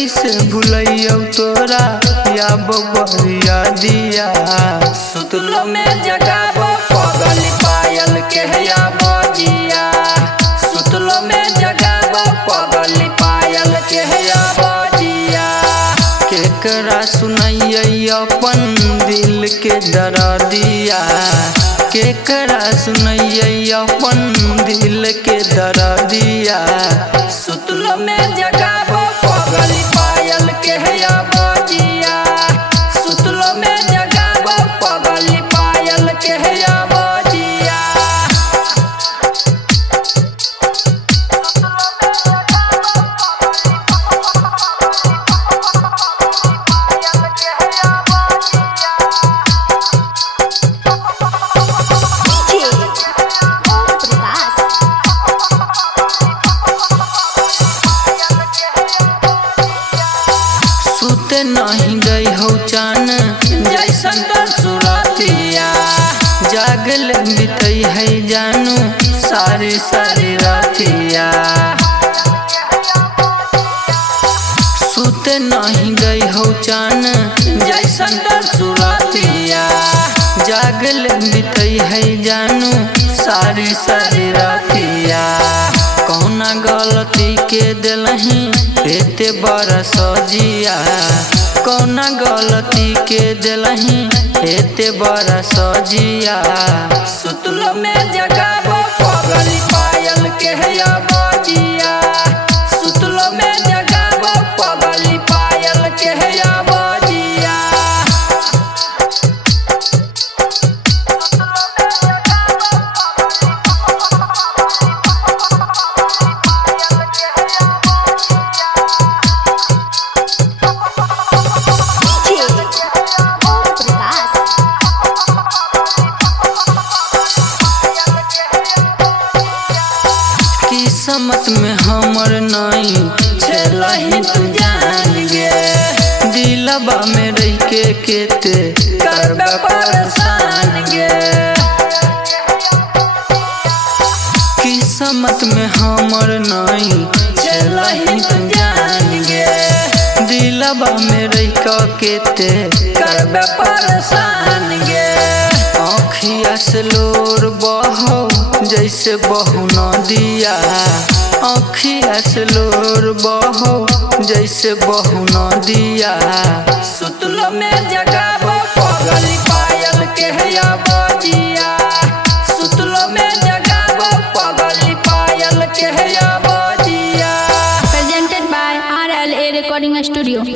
कैसे भुलैया तोरा या बबरिया दिया। सुतलो में जगाबो पगल पायल के या बजिया। सुतलो में जगाबो पगल पायल के या बजिया। केकरा सुनैया अपन दिल के दर्दिया। केकरा सुनैया अपन दिल के दर्दिया। सुतलो में जगाबो पगल पायल के या बजिया। सुतलो में जगाबो पगल पायल के या बजिया। सुते नहीं गई हो चान जैसन तो सुरतिया। जागल बितई है जानू सारी सारी रातिया। सुते नहीं गई हो चान जैसन तो सुरतिया। जागल बितई है जानू सारी सारी रातिया। कौना गलती के दिलही एते बड़ा सजिया। कौना गलती के दिलही एते बड़ा सजिया। सुतलो में जगाबो पगल पायल के या बजिया। सुतलो में जगाबो पगल पायल के या बजिया। किस्मत में हमर नहीं छलही तू जान गे। दिलबा में रह के केते करबे परेशान गे। किस्मत में हमर नहीं छलही तू जान गे। दिलबा में रह के केते करबे परेशान गे। आँखिया से लोर बहो जैसे बहू नदिया। आँखिया से लोर बहो जैसे बहू नदिया। सुतलो में जगाबो पगल पायल के या बजिया। सुतलो में जगाबो पगल पायल के या बजिया। Presented by RLA Recording Studio.